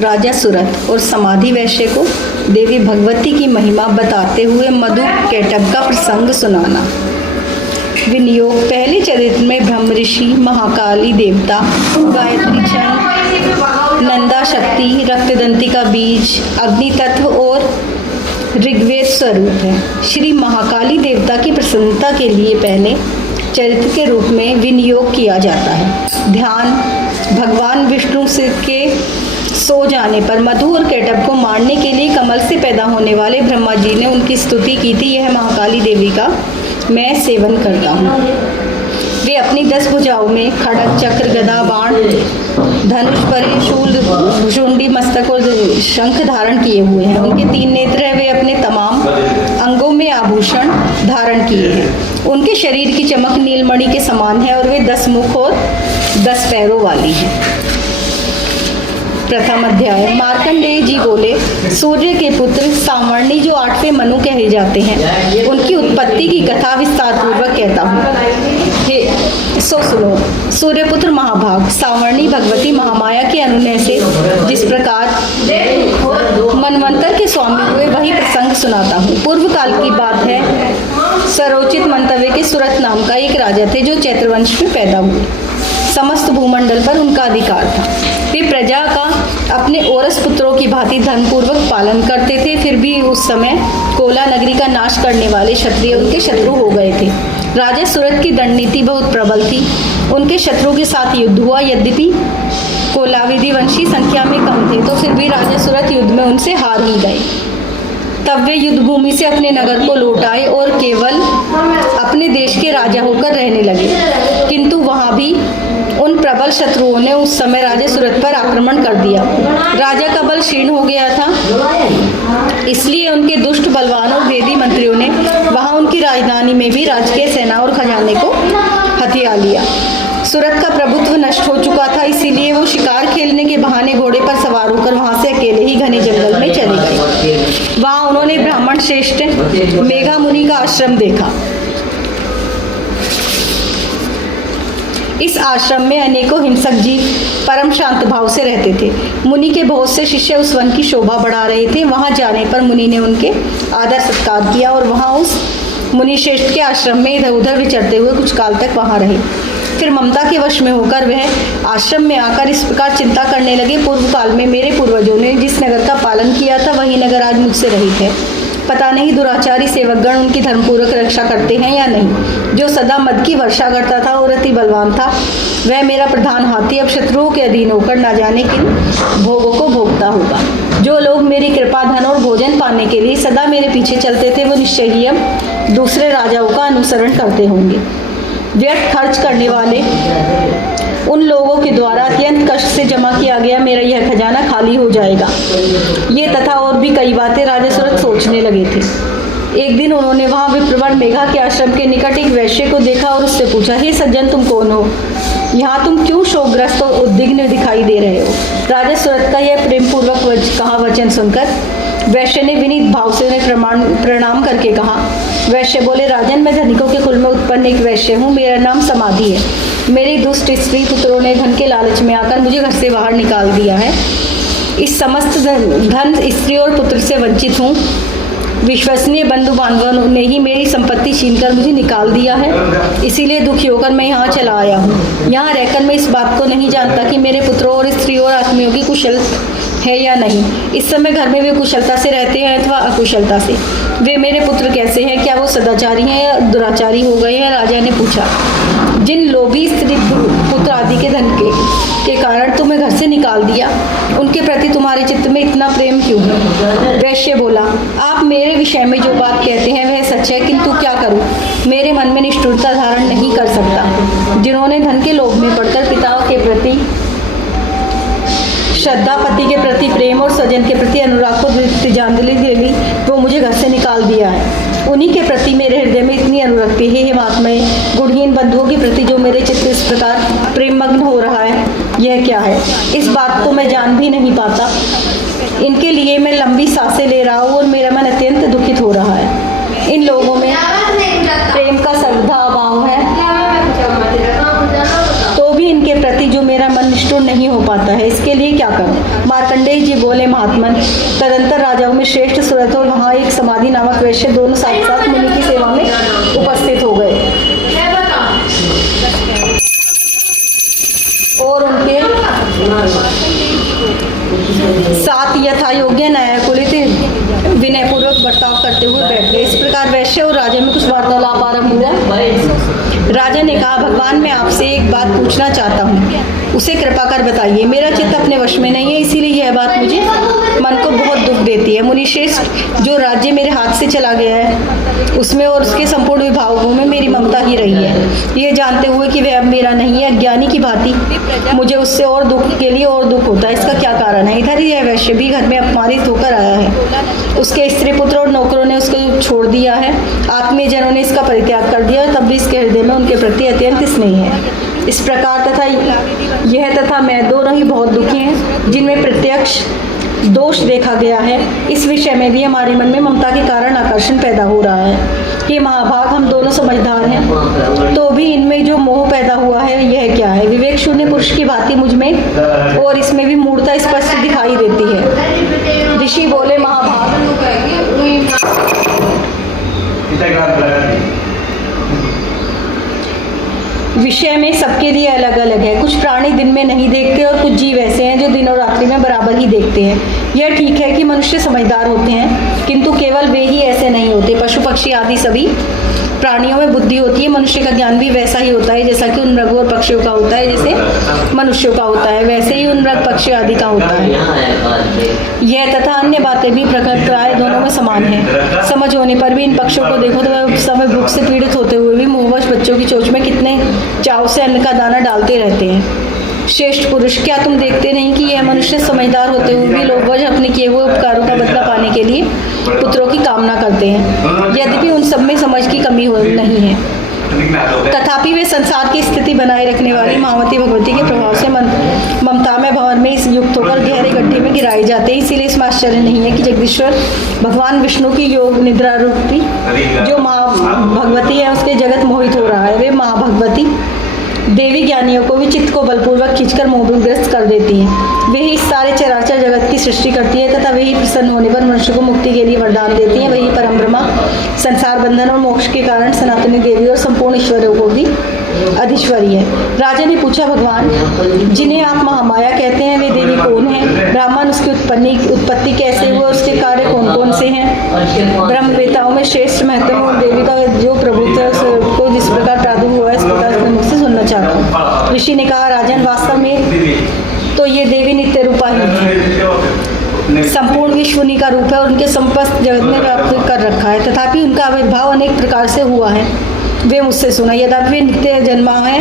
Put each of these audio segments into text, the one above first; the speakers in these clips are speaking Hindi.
राजा सुरथ और समाधि वैश्य को देवी भगवती की महिमा बताते हुए मधु कैटभ का प्रसंग सुनाना। विनियोग। पहले चरित्र में ब्रह्म ऋषि, महाकाली देवता, गायत्री चरण, नंदा शक्ति, रक्तदंती का बीज, अग्नि तत्व और ऋग्वेद स्वरूप है। श्री महाकाली देवता की प्रसन्नता के लिए पहले चरित्र के रूप में विनियोग किया जाता है। ध्यान। भगवान विष्णु से के सो जाने पर मधु और कैटभ को मारने के लिए कमल से पैदा होने वाले ब्रह्मा जी ने उनकी स्तुति की थी, यह महाकाली देवी का मैं सेवन करता हूँ। वे अपनी 10 भुजाओं में खड़ग, चक्र, गदा, बाण, धनुष, परे, शूल, भुजुंडी, मस्तक और शंख धारण किए हुए हैं। उनके 3 नेत्र हैं। वे अपने तमाम अंगों में आभूषण धारण किए हैं। उनके शरीर की चमक नीलमणि के समान है और वे 10 मुख और 10 पैरों वाली हैं। प्रथम अध्याय। मार्कंडेय जी बोले, सूर्य के पुत्र सावर्णी जो 8वें मनु कहे जाते हैं, उनकी उत्पत्ति की कथा विस्तार पूर्वक कहता हूँ। सो सुनो। सूर्यपुत्र महाभाग सावर्णी भगवती महामाया के अनुनय से जिस प्रकार मनवंतर के स्वामी हुए, वही प्रसंग सुनाता हूँ। पूर्व काल की बात है। सरोचित मंतव्य के सुरथ नाम का एक राजा थे जो चैत्रवंश में पैदा हुए। समस्त भूमंडल पर उनका अधिकार था। वे प्रजा का अपने ओरस पुत्रों की भांति धर्मपूर्वक पालन करते थे। फिर भी उस समय कोला नगरी का नाश करने वाले क्षत्रिय उनके शत्रु हो गए थे। राजा सुरथ की दंडनीति बहुत प्रबल थी। उनके शत्रु के साथ युद्ध हुआ। यद्यपि कोलाविदी वंशी संख्या में कम थे, तो फिर भी राजा सुरथ युद्ध में उनसे हार ही गए। तब वे युद्ध भूमि से अपने नगर को लौट आए और केवल अपने देश के राजा होकर रहने लगे। किंतु वहां भी उन प्रबल शत्रुओं ने उस समय राजा सुरथ पर आक्रमण कर दिया। राजा का बल क्षीण हो गया था, इसलिए उनके दुष्ट बलवान और भेदी मंत्रियों ने वहां उनकी राजधानी में भी राजकीय सेना और खजाने को हथिया लिया। सुरथ का प्रभुत्व नष्ट हो चुका था, इसीलिए वो शिकार खेलने के बहाने घोड़े पर सवार होकर वहां से अकेले ही घने जंगल में चले गए। वहां उन्होंने ब्राह्मण श्रेष्ठ मेघा मुनि का आश्रम देखा। इस आश्रम में अनेकों हिंसक जीव परम शांत भाव से रहते थे। मुनि के बहुत से शिष्य उस वन की शोभा बढ़ा रहे थे। वहां जाने पर मुनि ने उनके आदर सत्कार किया और वहां उस मुनि श्रेष्ठ के आश्रम में इधर उधर विचरते हुए कुछ काल तक वहां रहे। फिर ममता के वश में होकर वह आश्रम में आकर इस प्रकार चिंता करने लगे, पूर्व काल में मेरे पूर्वजों ने जिस नगर का पालन किया था, वही नगर आज मुझसे रहित है। पता नहीं दुराचारी सेवकगण उनकी धर्मपूर्वक रक्षा करते हैं या नहीं। जो सदा मद की वर्षा करता था और अति बलवान था, वह मेरा प्रधान हाथी अब शत्रुओं के अधीन होकर न जाने किन भोगों को भोगता होगा। जो लोग मेरी कृपा, धन और भोजन पाने के लिए सदा मेरे पीछे चलते थे, वो निश्चय ही अब दूसरे राजाओं का अनुसरण करते होंगे। व्यर्थ खर्च करने वाले उन लोगों के द्वारा अत्यंत कष्ट से जमा किया गया मेरा यह खजाना खाली हो जाएगा। ये तथा और भी कई बातें राजा सुरथ सोचने लगे थे। एक दिन उन्होंने वहां विप्रवर मेघा के आश्रम के निकट एक वैश्य को देखा और उससे पूछा, हे सज्जन, तुम कौन हो? यहाँ तुम क्यों शोकग्रस्त और उद्विग्न दिखाई दे रहे हो? राजा सुरथ का यह प्रेम पूर्वक कहा वचन सुनकर वैश्य ने विनीत भाव से उन्हें प्रणाम करके कहा। वैश्य बोले, राजन, मैं धनिकों के कुल में उत्पन्न एक वैश्य हूँ। मेरा नाम समाधि है। मेरी दुष्ट स्त्री पुत्रों ने धन के लालच में आकर मुझे घर से बाहर निकाल दिया है। इस समस्त धन, स्त्री और पुत्र से वंचित हूँ। विश्वसनीय बंधु बांधवों ने ही मेरी संपत्ति छीनकर मुझे निकाल दिया है। इसीलिए दुखी होकर मैं यहाँ चला आया हूँ। यहाँ रहकर मैं इस बात को नहीं जानता कि मेरे पुत्रों और स्त्रियों और आत्मियों की कुशल है या नहीं। इस समय घर में वे कुशलता से रहते हैं अथवा अकुशलता से। वे मेरे पुत्र कैसे हैं? क्या वो सदाचारी हैं या दुराचारी हो गए हैं? राजा ने पूछा। जिन लोभी स्त्री पुत्र आदि के धन के कारण तुम्हें घर से निकाल दिया, उनके प्रति तुम्हारे चित्त में इतना प्रेम क्यों है? वैश्य बोला, आप मेरे विषय में जो बात कहते हैं वह सच है, किंतु क्या करूं? मेरे मन में निष्ठुरता धारण नहीं कर सकता। जिन्होंने धन के लोभ में पड़कर पिताओं के प्रति श्रद्धा, पति के प्रति प्रेम और स्वजन के प्रति अनुराग को तिजांजलि दे ली, वो मुझे घर से निकाल दिया है। उन्हीं के प्रति मेरे हृदय में इतनी अनुरक्ति है। हे महात्माएं, गुणहीन बंधुओं के प्रति जो मेरे चित्त इस प्रकार प्रेम मग्न हो रहा है, यह क्या है? इस बात को मैं जान भी नहीं पाता। इनके लिए मैं लंबी सांसें ले रहा हूँ और मेरा मन अत्यंत दुखित हो रहा है। इन लोगों में प्रेम का सर्वथा अभाव है, तो भी इनके प्रति जो मेरा मन निष्ठुर नहीं हो पाता है। इसके लिए क्या करूं? मार्कंडेय जी बोले, महात्मन, तदंतर राजाओं में श्रेष्ठ सुरथ और वहाँ एक समाधि नामक वैश्य दोनों साथ साथ मुनि की सेवा में उपस्थित हो गए और उनके साथ यथा योग्य न्यायकुलित विनयपूर्वक बर्ताव करते हुए बैठ गए। इस प्रकार वैश्य और राजा में कुछ वार्तालाप आरंभ हुआ। राजा ने कहा, भगवान, मैं आपसे एक बात पूछना चाहता हूँ, उसे कृपा कर बताइए। मेरा चित्त अपने वश में नहीं है, इसीलिए यह बात मुझे मन को बहुत दुख देती है। मुनिश्रेष्ठ, जो राज्य मेरे हाथ से चला गया है उसमें और उसके संपूर्ण विभागों में मेरी ममता ही रही है। यह जानते हुए कि वह अब मेरा नहीं है, अज्ञानी की भांति मुझे उससे और दुख के लिए और दुख होता है। इसका क्या कारण है? इधर ही यह वैश्य भी घर में अपमानित होकर आया है। उसके स्त्री पुत्र और नौकरों ने उसको छोड़ दिया है। आत्मीय जनों ने इसका परित्याग कर दिया, तब भी इसके हृदय में उनके प्रति अत्यंत स्नेह है। इस प्रकार तथा मैं दोनों ही बहुत दुखी हैं, जिनमें प्रत्यक्ष दोष देखा गया है। इस विषय में भी हमारे मन में ममता के कारण आकर्षण पैदा हो रहा है। ये महाभाग, हम दोनों समझदार हैं, तो भी इनमें जो मोह पैदा हुआ है यह क्या है? विवेक शून्य पुरुष की भांति मुझ में और इसमें भी मूर्ता स्पष्ट दिखाई देती है। ऋषि बोले, महाभाग, विषय में सबके लिए अलग अलग है। कुछ प्राणी दिन में नहीं देखते और कुछ जीव ऐसे हैं जो दिन और रात्रि में बराबर ही देखते हैं। यह ठीक है कि मनुष्य समझदार होते हैं, किंतु केवल वे ही ऐसे नहीं होते। पशु पक्षी आदि सभी प्राणियों में बुद्धि होती है। मनुष्य का ज्ञान भी वैसा ही होता है जैसा कि उन मृगों और पक्षियों का होता है, जैसे मनुष्यों का होता है वैसे ही उन मृग पक्षी आदि का होता है। यह तथा अन्य बातें भी प्रकृति प्राय दोनों में समान है। समझ होने पर भी इन पक्षियों को देखो तो वह उस समय भूख से पीड़ित होते हुए भी मोहवश बच्चों की चोंच में कितने चाव से अन्न का दाना डालते रहते हैं। श्रेष्ठ पुरुष, क्या तुम देखते नहीं कि यह मनुष्य समझदार होते हुए भी लोभवश अपने किए हुए उपकारों का बदला पाने के लिए पुत्रों की कामना करते हैं? यद्यपि उन सब में समझ की कमी नहीं है, तथापि वे संसार की स्थिति बनाए रखने वाली महावती भगवती के प्रभाव से ममता में भंवर में इस युक्त होकर गहरे गड्ढे में गिराए जाते हैं। इसीलिए इसमें आश्चर्य नहीं है कि जगदीश्वर भगवान विष्णु की योग निद्रा रूपी जो महाभगवती है उसके जगत मोहित हो रहा है। वे महाभगवती देवी ज्ञानियों को भी चित्त को बलपूर्वक खींचकर मोहग्रस्त कर देती हैं। वे ही इस सारे चराचर जगत की सृष्टि करती है तथा वही प्रसन्न होने पर मनुष्य को मुक्ति के लिए वरदान देती हैं। वही परम ब्रह्मा संसार बंधन और मोक्ष के कारण सनातनी देवी और संपूर्ण ईश्वरों को भी अधीश्वरी है। राजा ने पूछा, भगवान, जिन्हें आप महामाया कहते हैं वे देवी कौन है? ब्राह्मण, उसकी उत्पत्ति कैसे हुआ? उसके कार्य कौन कौन से हैं? ब्रह्मवेताओं में श्रेष्ठ महत्वपूर्ण देवी का जो प्रभुत्व को जिस प्रकार प्रादुर्भाव हुआ है इस प्रकार उसके मुख से सुनना चाहता हूँ। ऋषि ने कहा, राजन, वास्तव में तो ये देवी नित्य रूपा ही संपूर्ण विश्व उन्हीं का रूप है और उनके समस्त जगत में व्याप्त कर रखा है। तथापि उनका आविर्भाव अनेक प्रकार से हुआ है, वे मुझसे सुना। यद्यपि वे नित्य जन्मा है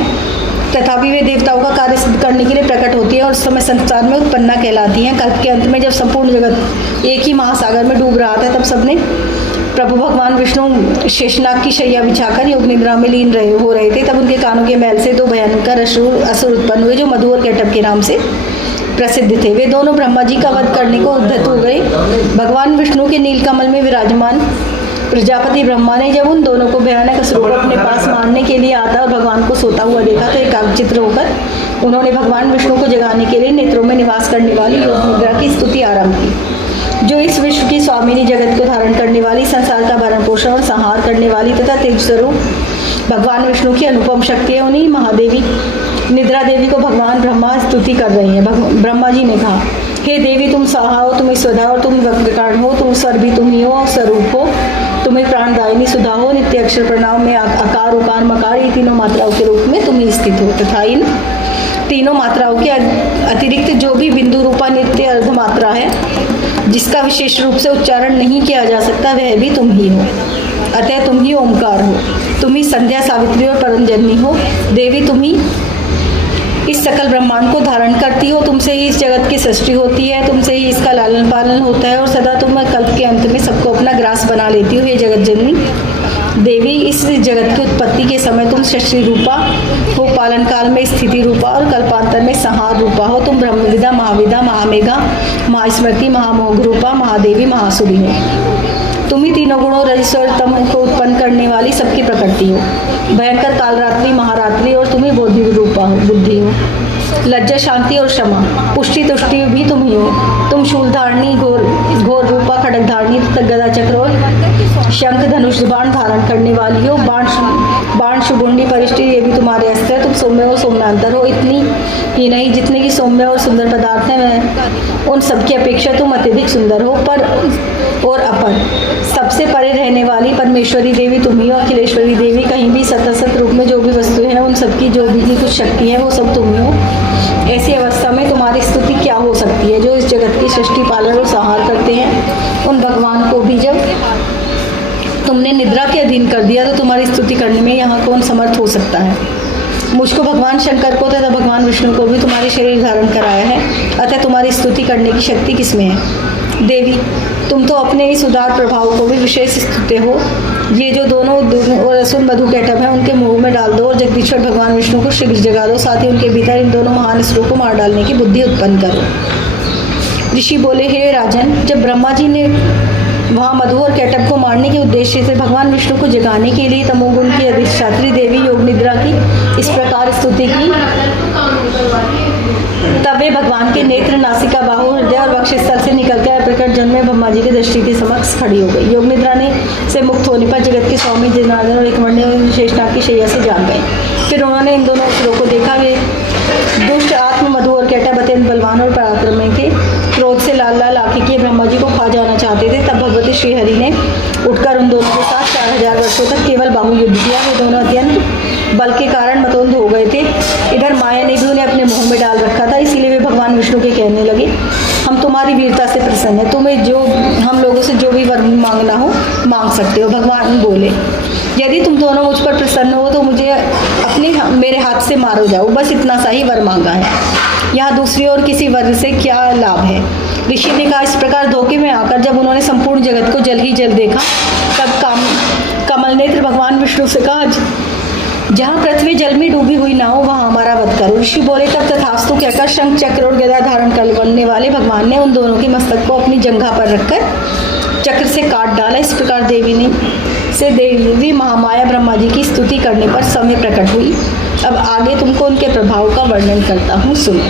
तथापि वे देवताओं का कार्य सिद्ध करने के लिए प्रकट होती है और उस समय संसार में उत्पन्ना कहलाती हैं। कल्प के अंत में जब संपूर्ण जगत एक ही महासागर में डूब रहा था तब सबने प्रभु भगवान विष्णु शेषनाग की शैया बिछाकर योग निद्रा में लीन हो रहे थे। तब उनके कानों के मैल से दो भयंकर असुर उत्पन्न हुए जो मधु और कैटभ के नाम से प्रसिद्ध थे। वे दोनों ब्रह्मा जी का वध करने को उद्धत हो गए। भगवान विष्णु के नीलकमल में विराजमान प्रजापति ब्रह्मा ने जब उन दोनों को भयानक असुरों को अपने पास मारने के लिए आता और भगवान को सोता हुआ देखा तो एकाग्रचित्त होकर उन्होंने भगवान विष्णु को जगाने के लिए नेत्रों में निवास करने वाली योग मुद्रा की स्तुति आरंभ की। जो इस विश्व की स्वामिनी, जगत को धारण करने वाली, संसार का भरण पोषण और संहार करने वाली तथा तेज स्वरूप भगवान विष्णु की अनुपम शक्ति है, उन्हीं महादेवी निद्रा देवी को भगवान ब्रह्मा स्तुति कर रहे हैं। ब्रह्मा जी ने कहा, हे देवी, तुम सहा हो, तुम ईश्वरा हो, तुम वक्रकारण हो, तुम स्वर भी तुम ही हो, स्वरूप हो, तुम्हें प्राणदायिनी सुधा हो, नित्य अक्षर प्रणाम में आकार उकार मकार ये तीनों मात्राओं के रूप में तुम ही स्थित हो तथा इन तीनों मात्राओं के अतिरिक्त जो भी बिंदु रूपा नित्य अर्ध मात्रा है जिसका विशेष रूप से उच्चारण नहीं किया जा सकता वह भी तुम ही हो। अतः तुम ही ओमकार हो, तुम ही संध्या, सावित्री और परमजननी हो। देवी, तुम ही इस सकल ब्रह्मांड को धारण करती हो, तुमसे ही इस जगत की सृष्टि होती है, तुमसे ही इसका लालन पालन होता है और सदा तुम कल्प के अंत में सबको अपना ग्रास बना लेती हो। हे जगत जननी देवी, इस जगत की उत्पत्ति के समय तुम सृष्टि रूपा हो, पालन काल में स्थिति रूपा और कल्पांतर में संहार रूपा हो। तुम ब्रह्मविदा, महाविदा, महामेघा, महास्मृति, महामोघ रूपा, महादेवी, महासुरी हो। तुम ही तीनों गुणों रजस और तम को उत्पन्न करने वाली सबकी प्रकृति हो। भयंकर कालरात्रि, महारात्रि और तुम ही बोधि रूपा हो, बुद्धि हो। लज्जा, शांति और क्षमा, पुष्टि तुष्टि भी तुम ही हो। तुम शूलधारणी, घोर रूपा, खड्गधारणी तथा गदा, चक्र और शंख धनुष बाण धारण करने वाली हो। बाण शुभुंडी परिष्टि ये भी तुम्हारे अस्त्र है। तुम सौम्य और सोमनांतर हो। इतनी ही नहीं, जितने की सौम्य और सुंदर पदार्थ हैं उन सबकी अपेक्षा तुम अत्यधिक सुंदर हो। पर और अपर सबसे परे रहने वाली परमेश्वरी देवी तुम ही हो। अखिलेश्वरी देवी, कहीं भी सतसत रूप में जो भी वस्तु है उन सबकी जो भी कुछ शक्ति है वो सब तुम ही हो। ऐसी अवस्था में तुम्हारी स्तुति क्या हो सकती है? जो इस जगत की सृष्टि, पालन और संहार करते हैं उन भगवान को भी जब तुमने निद्रा के अधीन कर दिया तो तुम्हारी स्तुति करने में यहाँ कौन समर्थ हो सकता है? मुझको, भगवान शंकर को तथा भगवान विष्णु को भी तुम्हारे शरीर धारण कराया है, अतः तुम्हारी स्तुति करने की शक्ति किसमें है? देवी, तुम तो अपने इस उदार प्रभाव को भी विशेष स्तुते हो। ये जो दोनों और असुर मधु कैटभ है उनके मुंह में डाल दो और जगदीश्वर भगवान विष्णु को शीघ्र जगा दो। साथ ही उनके भीतर इन दोनों महान असुरों को मार डालने की बुद्धि उत्पन्न करो। ऋषि बोले, हे राजन, जब ब्रह्मा जी ने वहाँ मधु और कैटभ को मारने के उद्देश्य से भगवान विष्णु को जगाने के लिए तमोगुण की अधिष्ठात्री देवी योग निद्रा की इस प्रकार स्तुति की, तब वे भगवान के नेत्र, नासिका, बाहु, हृदय और वक्षस्थल से निकलकर प्रकट जन्म में ब्रह्मा जी की दृष्टि के समक्ष खड़ी हो गई। योग निद्रा ने से मुक्त होने पर जगत के स्वामी जनार्दन और एकमण्य शेषनाग की शैया से जाग गए। फिर उन्होंने इन दोनों असुरों को देखा। वे दुष्ट आत्म मधु और कैटभ अत्यंत बलवान और पराक्रमी थे। क्रोध से लाल लाल आंखें किए ब्रह्मा जी को खा जाना चाहते थे। तब भगवती श्रीहरि ने उठकर उन दोनों के साथ 4000 वर्षों तक केवल बाहु युद्ध किया। वे दोनों अत्यंत बल के कारण मतोन्ध हो गए थे। इधर माया ने भी उन्हें अपने मुंह में डाल रखा था, इसीलिए वे भगवान विष्णु के कहने लगे, हम तुम्हारी वीरता से प्रसन्न हैं। तुम्हें जो हम लोगों से जो भी वर मांगना हो मांग सकते हो। भगवान बोले, यदि तुम दोनों मुझ पर प्रसन्न हो तो मुझे मेरे हाथ से मारो जाओ। बस इतना सा ही वर मांगा है, यहाँ दूसरी और किसी वर से क्या लाभ है? ऋषि ने कहा, इस प्रकार धोखे में आकर जब उन्होंने संपूर्ण जगत को जल ही जल देखा तब कमल नेत्र भगवान विष्णु से कहा, जहाँ पृथ्वी जल में डूबी हुई ना हो वहाँ हमारा वध करो। ऋषि बोले, तब तथास्तु कहकर शंख, चक्र और गदा धारण करने वाले भगवान ने उन दोनों के मस्तक को अपनी जंघा पर रखकर चक्र से काट डाला। इस प्रकार देवी महामाया ब्रह्मा जी की स्तुति करने पर समय प्रकट हुई। अब आगे तुमको उनके प्रभाव का वर्णन करता हूँ, सुनो।